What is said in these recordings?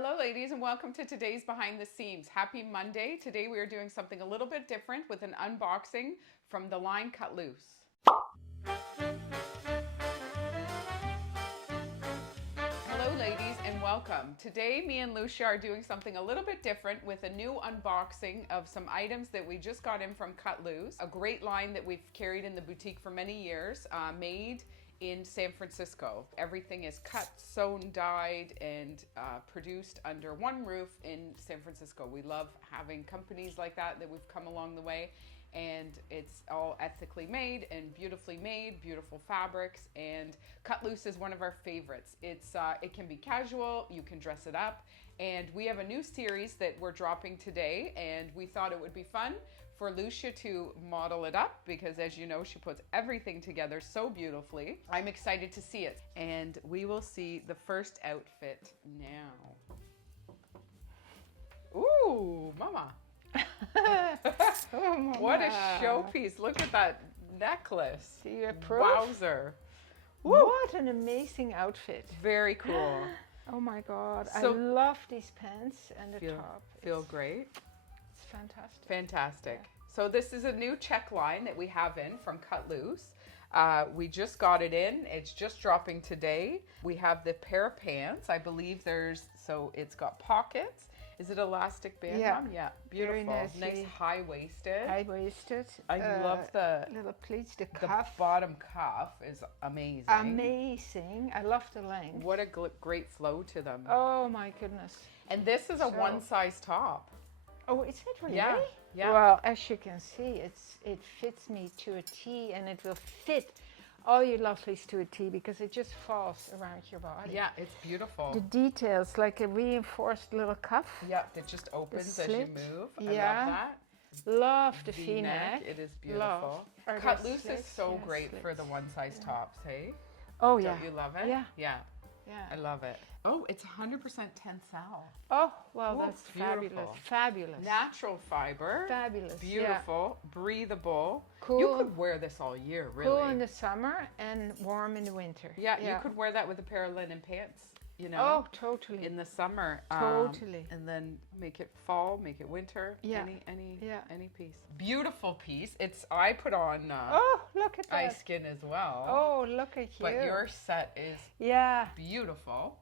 Hello ladies and welcome to today's Behind the Seams. Happy Monday. Today we are doing something a little bit different with an unboxing from the line Cut Loose. Hello ladies and welcome. Today me and Lousje are doing something a little bit different with a new unboxing of some items that we just got in from Cut Loose. A great line that we've carried in the boutique for many years, made in San Francisco. Everything is cut, sewn, dyed, and produced under one roof in San Francisco. We love having companies like that we've come along the way, and it's all ethically made and beautifully made, beautiful fabrics, and Cut Loose is one of our favorites. It can be casual, you can dress it up, and we have a new series that we're dropping today, and we thought it would be fun for Lousje to model it up because, as you know, she puts everything together so beautifully. I'm excited to see it, and we will see the first outfit now. Ooh, mama. Oh, What a showpiece. Look at that necklace. Do you approve? Wowzer. Woo. What an amazing outfit. Very cool. Oh my God. So, I love these pants and the top. Feel great. It's fantastic. Fantastic. Yeah. So this is a new check line that we have in from Cut Loose. We just got it in. It's just dropping today. We have the pair of pants. I believe it's got pockets. Is it elastic band? Yeah. Yeah. Beautiful. Nice high-waisted. High-waisted. I love the little pleats. The cuff. The bottom cuff is amazing. Amazing. I love the length. What a great flow to them. Oh my goodness. And this is a one-size top. Oh, is it really? Yeah. Yeah. Well, as you can see, it fits me to a T, and it will fit all you lovelies to a T because it just falls around your body. Yeah, it's beautiful. The details, like a reinforced little cuff. Yeah, that just opens as you move. Yeah. I love that. Love the V-neck. It is beautiful. Cut Loose is so great for the one-size tops, hey? Oh, yeah. Don't you love it? Yeah. Yeah. Yeah. I love it. Oh, it's 100% tencel. Oh, well, Whoa, that's beautiful. fabulous. Fabulous. Natural fiber. Fabulous. Beautiful. Yeah. Breathable. Cool. You could wear this all year, really. Cool in the summer and warm in the winter. Yeah, you could wear that with a pair of linen pants, you know. Oh, totally. In the summer. Totally. And then make it fall, make it winter. Yeah. Any piece. Beautiful piece. I put on oh, look at that. eye skin as well. Oh, look at you. But your set is beautiful.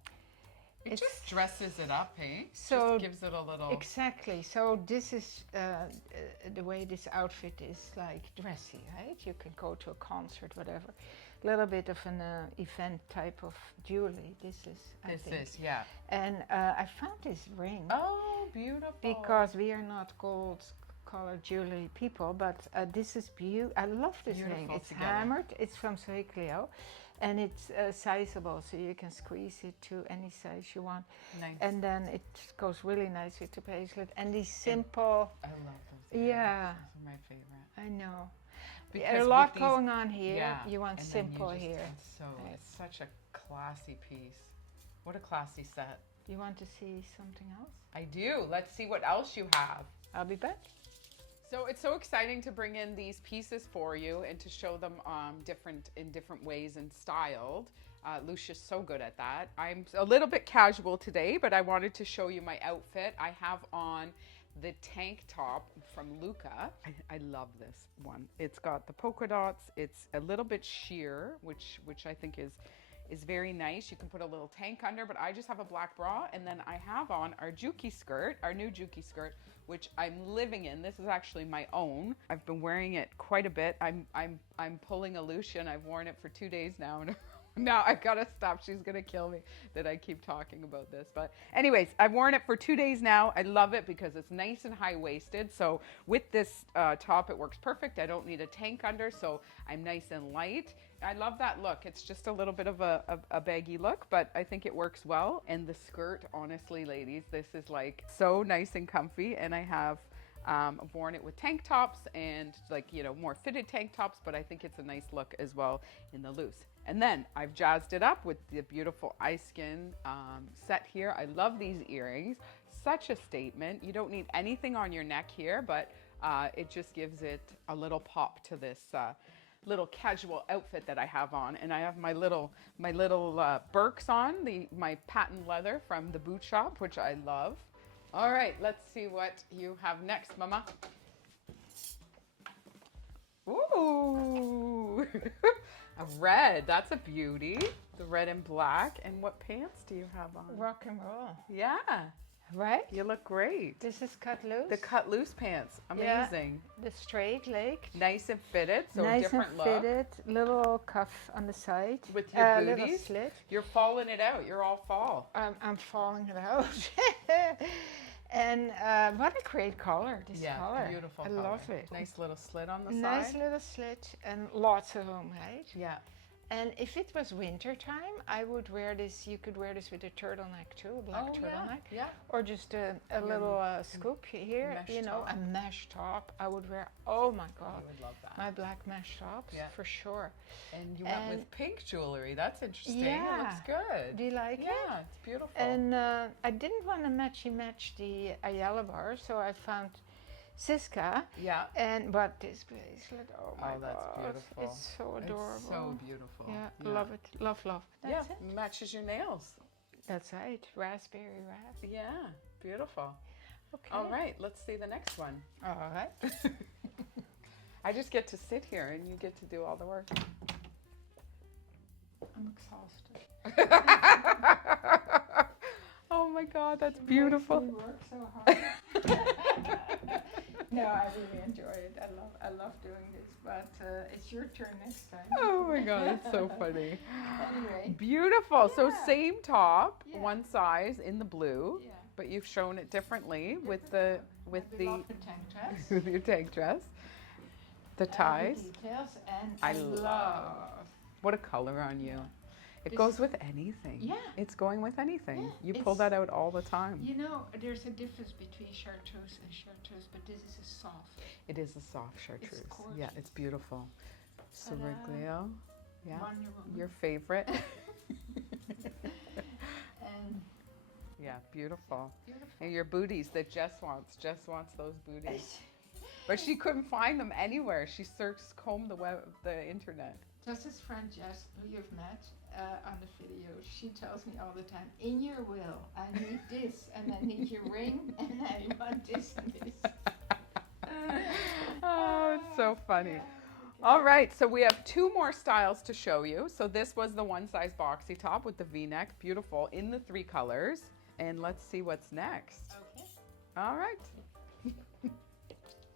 It just dresses it up, hey? So just gives it a little... Exactly. So this is the way this outfit is like dressy, right? You can go to a concert, whatever. A little bit of an event type of jewelry. This is, yeah. And I found this ring. Oh, beautiful. Because we are not gold color jewelry people, but this is beautiful. I love this ring. It's hammered. It's from Cleo. And it's sizable, so you can squeeze it to any size you want. Nice. And then it goes really nice with the bracelet. And these simple... I love those. Yeah. Those are my favorite. I know. Because there's a lot going on here. Yeah. You want and simple here. It's such a classy piece. What a classy set. Do you want to see something else? I do. Let's see what else you have. I'll be back. So it's so exciting to bring in these pieces for you and to show them in different ways and styled. Lousje's so good at that. I'm a little bit casual today, but I wanted to show you my outfit. I have on the tank top from Luca. I love this one. It's got the polka dots. It's a little bit sheer, which I think is very nice. You can put a little tank under, but I just have a black bra, and then I have on our Juki skirt, our new Juki skirt, which I'm living in. This is actually my own. I've been wearing it quite a bit. I'm pulling a Lousje, and I've worn it for 2 days now. Now I gotta stop. She's gonna kill me that I keep talking about this. But anyways, I've worn it for 2 days now. I love it because it's nice and high-waisted. So with this top, it works perfect. I don't need a tank under, so I'm nice and light. I love that look. It's just a little bit of a baggy look, but I think it works well. And the skirt, honestly, ladies, this is like so nice and comfy. And I have I've worn it with tank tops and more fitted tank tops, but I think it's a nice look as well in the loose. And then I've jazzed it up with the beautiful eye skin set here. I love these earrings. Such a statement. You don't need anything on your neck here, but it just gives it a little pop to this little casual outfit that I have on, and I have my little Birks on, my patent leather from the boot shop, which I love. All right, let's see what you have next, Mama. Ooh, a red. That's a beauty. The red and black. And what pants do you have on? Rock and roll. Yeah. Right? You look great. This is cut loose. The cut loose pants. Amazing. Yeah, the straight leg. Nice and fitted. So nice a different and look. fitted. Little cuff on the side. With your little booties. slit. You're falling it out. You're all fall. I'm falling it out. And what a great color, this color. Beautiful I color. love it. Nice little slit on the Nice side. little slit and lots of room, right? Yeah. And if it was winter time, I would wear this. You could wear this with a turtleneck too, a black turtleneck. Yeah. Or just a little scoop here, mesh top. a mesh top. I would wear, oh my God. I would love that. My black mesh tops, for sure. And you went with pink jewelry. That's interesting. Yeah. It looks good. Do you like it? Yeah, it's beautiful. And I didn't want to match the Ayala bar, so I found Siska. Yeah. But this bracelet, oh my God. That's beautiful. It's so adorable. It's so beautiful. Yeah, love it. Love. That's it. Matches your nails. That's right. Raspberry wrap. Yeah, beautiful. Okay. All right, let's see the next one. All right. I just get to sit here and you get to do all the work. I'm exhausted. Oh my God, that's beautiful. We work so hard. No, I really enjoy it. I love doing this, but it's your turn next time. Oh my God, it's so funny. Anyway. Beautiful. So Yeah. same top, Yeah. one size in the blue, Yeah. but you've shown it differently with the I love the tank dress. with your tank dress, the ties. The details, and I I love- love. What a color on you. It This goes is- with anything. Yeah. It's going with anything. Yeah, You pull it's- that out all the time. You know, there's a difference between chartreuse and chartreuse, but this is a soft. It is a soft chartreuse. gorgeous. Yeah, it's beautiful. Ta-da. Siriglio. Yeah. Wonder Woman. Your favorite. And Yeah, beautiful. beautiful. And your booties that Jess wants. Jess wants those booties. But she couldn't find them anywhere. She combed the internet. Jess's friend Jess, who you've met on the video, she tells me all the time, in your will, I need this, and I need your ring, and I want this and this. Oh, it's so funny. All right, so we have two more styles to show you. So this was the one size boxy top with the V-neck, beautiful, in the 3 colors. And let's see what's next. Okay. All right.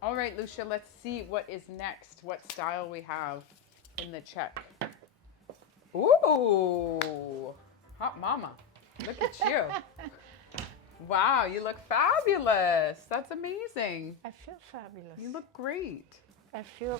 All right, Lousje, let's see what is next, what style we have in the check. Ooh, hot mama. Look at you. Wow, you look fabulous. That's amazing. I feel fabulous. You look great. I feel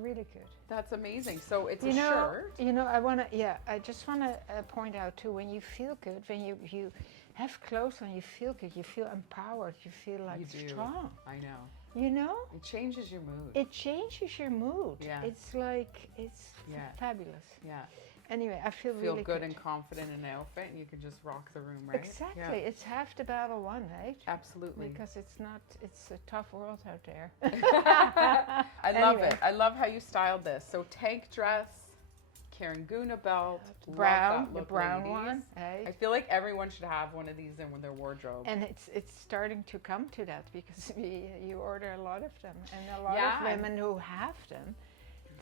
really good. That's amazing. So it's a shirt. You know, I just want to point out too, when you feel good, when you have clothes on, you feel good, you feel empowered, you feel like You do. strong. I know. You know? It changes your mood. It changes your mood. Yeah. It's like, it's Yeah. fabulous. Yeah. Anyway, I feel Feel really good and confident in an outfit, and you can just rock the room, right? Exactly. Yeah. It's half the battle won, right? Absolutely. Because it's a tough world out there. I love Anyway. it. I love how you styled this. So tank dress, Karanguna belt, love Brown, that the look, brown ladies. one, right? I feel like everyone should have one of these in their wardrobe. And it's starting to come to that because you order a lot of them, and a lot Yeah. of women who have them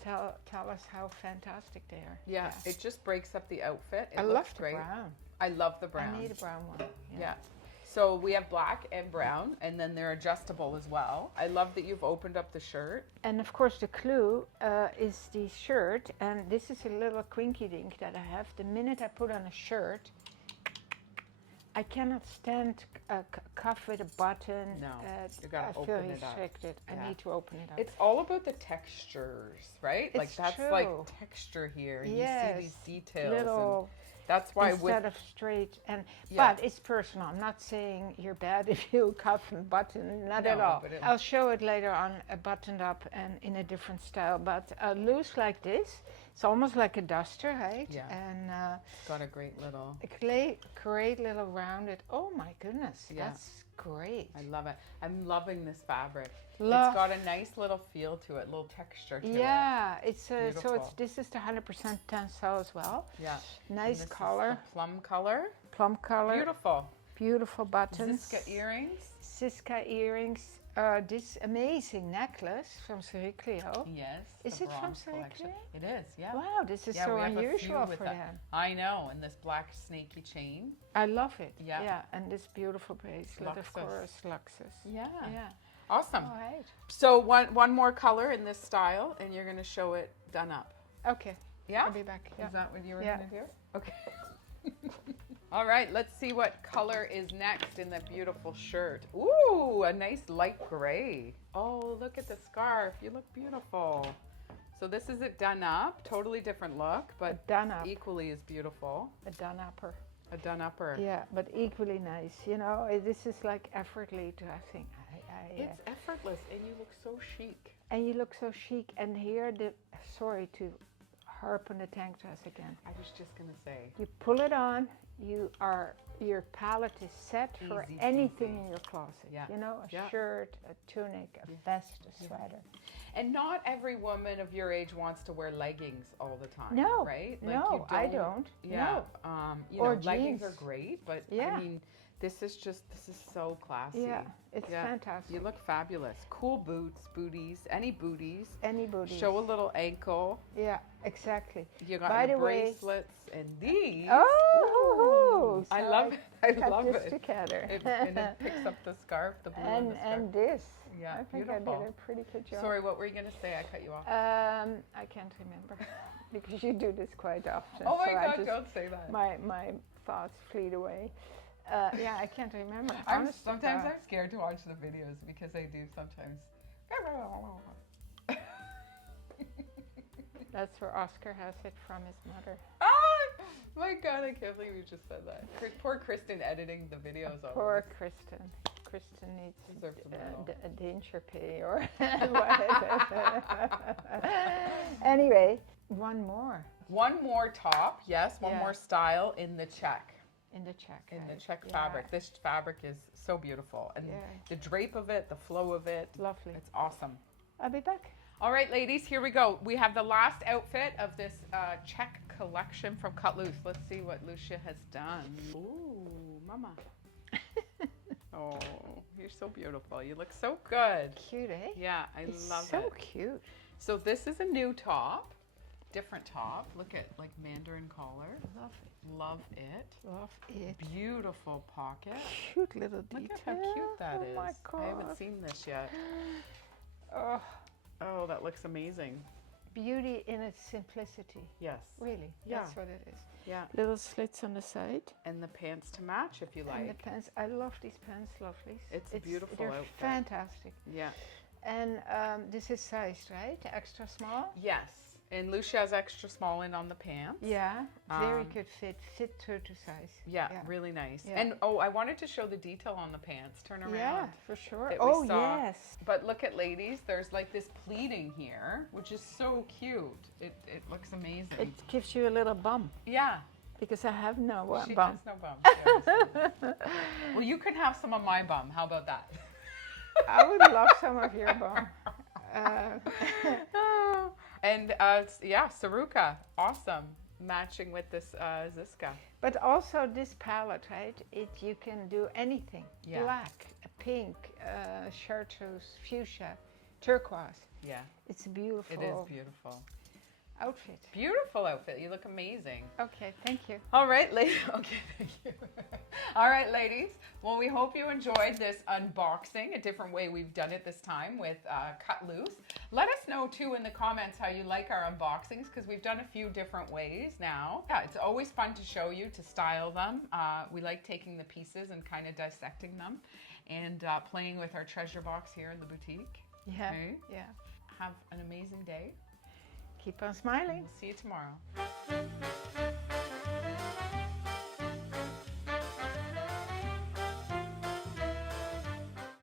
tell us how fantastic they are. Yeah, it just breaks up the outfit. It I looks love the great. brown. I love the brown. I need a brown one. Yeah. So we have black and brown, and then they're adjustable as well. I love that you've opened up the shirt. And of course the clue is the shirt, and this is a little quinky dink that I have. The minute I put on a shirt, I cannot stand a cuff with a button. No, you gotta I feel open it up. restricted. Yeah. I need to open it up. It's all about the textures, right? Like It's that's true. like texture here. And Yes, you see these details. little And that's why instead of straight and Yeah. but it's personal. I'm not saying you're bad if you cuff and button, not at No, all. but it- I'll show it later on buttoned up and in a different style, but loose like this It's almost like a duster, right? Yeah. And It's got a great little... great little rounded. Oh my goodness, Yeah. that's great. I love it. I'm loving this fabric. Love. It's got a nice little feel to it, little texture to it. Yeah, it's so Beautiful. this is the 100% tencel as well. Yeah. Nice This color. is the plum color. Plum color. Beautiful. Beautiful buttons. Ziska earrings. Ziska earrings. This amazing necklace from Cerie Cleo. Yes. Is the it from bronze Cerie collection. Cleo? It is, yeah. Wow, this is Yeah, so we have a few unusual with for that. them. I know, and this black snaky chain. I love it. Yeah. Yeah, and this beautiful bracelet, of Luxus. course, Luxus. Yeah. Yeah. Awesome. All right. So one more color in this style, and you're going to show it done up. Okay. Yeah? I'll be back. Yeah. Is that what you were Yeah. going to do? Okay. All right, let's see what color is next in the beautiful shirt. Ooh, a nice light gray. Oh, look at the scarf. You look beautiful. So this is it done up. Totally different look, but Done up. equally as beautiful. A done upper. A done upper. Yeah, but equally nice. You know, this is like effortlessly to, I think. It's effortless, and you look so chic. And you look so chic. And here, sorry to harp on the tank dress again. I was just going to say. You pull it on. Your palette is set for Easy anything peasy. in your closet. Yeah. You know, a Yeah. shirt, a tunic, a vest, a sweater. And not every woman of your age wants to wear leggings all the time. No, right? no, I don't. Yeah. No. You Or know, leggings jeans. are great, but Yeah. I mean, this is so classy. Yeah, it's fantastic. You look fabulous. Cool boots, booties, any booties. Any booties. Show a little ankle. Yeah, exactly. You got By your the way- bracelets and these. Oh, I so love it. I cut love this it. together. And it picks up the scarf, the blue and the scarf. and this. Yeah, I think I beautiful. did a pretty good job. Sorry, what were you going to say? I cut you off. I can't remember because you do this quite often. Oh my so I God, just, don't say that. My thoughts fleet away. Yeah, I can't remember. Sometimes I'm scared to watch the videos because I do sometimes. That's where Oscar has it from his mother. Oh my God, I can't believe you just said that. Poor Kristen editing the videos. Poor Kristen. Kristen needs Deserves a medal. a danger pay or whatever. Anyway, one more One more top, yes, one Yeah. more style in the check. in the check. In the right? check Yeah. fabric. This fabric is so beautiful. And Yeah. the drape of it, the flow of it, Lovely. it's awesome. I'll be back. All right, ladies, here we go. We have the last outfit of this check collection from Cut Loose. Let's see what Lousje has done. Ooh, mama. Oh, you're so beautiful. You look so good. Cute, eh? Yeah, I It's love so it. cute. So this is a new top, different top. Look at like mandarin collar. Love it. Love it. Love it. Beautiful pocket. Cute little detail. Look at how cute that is. Oh my God. I haven't seen this yet. Oh, Oh, that looks amazing. beauty in its simplicity. Yes. Really. Yeah. That's what it is. Yeah. Little slits on the side. And the pants to match if you And the like. pants. I love these pants, lovelies. It's a beautiful They're outfit. fantastic. Yeah. And this is sized, right? Extra small? Yes. And Lousje has extra small in on the pants. Yeah. Very Um, good fit. Fit true to size. Yeah, really nice. Yeah. And oh, I wanted to show the detail on the pants. Turn around. Yeah, for sure. that we Oh, saw. yes. But look at ladies, there's like this pleating here, which is so cute. It looks amazing. It gives you a little bum yeah. because I have no She bum. has no bum. Yeah, well, you can have some of my bum. How about that? I would love some of your bum. And yeah, Saruka, awesome, matching with this Ziska. But also this palette, right? You can do anything. Yeah. Black, pink, chartreuse, fuchsia, turquoise. Yeah, It's a beautiful it is beautiful. outfit. Beautiful outfit. You look amazing. Okay, thank you. All right, ladies. Okay, thank you. All right, ladies. Well, we hope you enjoyed this unboxing, a different way we've done it this time with Cut Loose. Let us know, too, in the comments how you like our unboxings, because we've done a few different ways now. Yeah, it's always fun to show you, to style them. We like taking the pieces and kind of dissecting them and playing with our treasure box here in the boutique. Yeah, Okay. yeah. Have an amazing day. Keep on smiling. We'll see you tomorrow.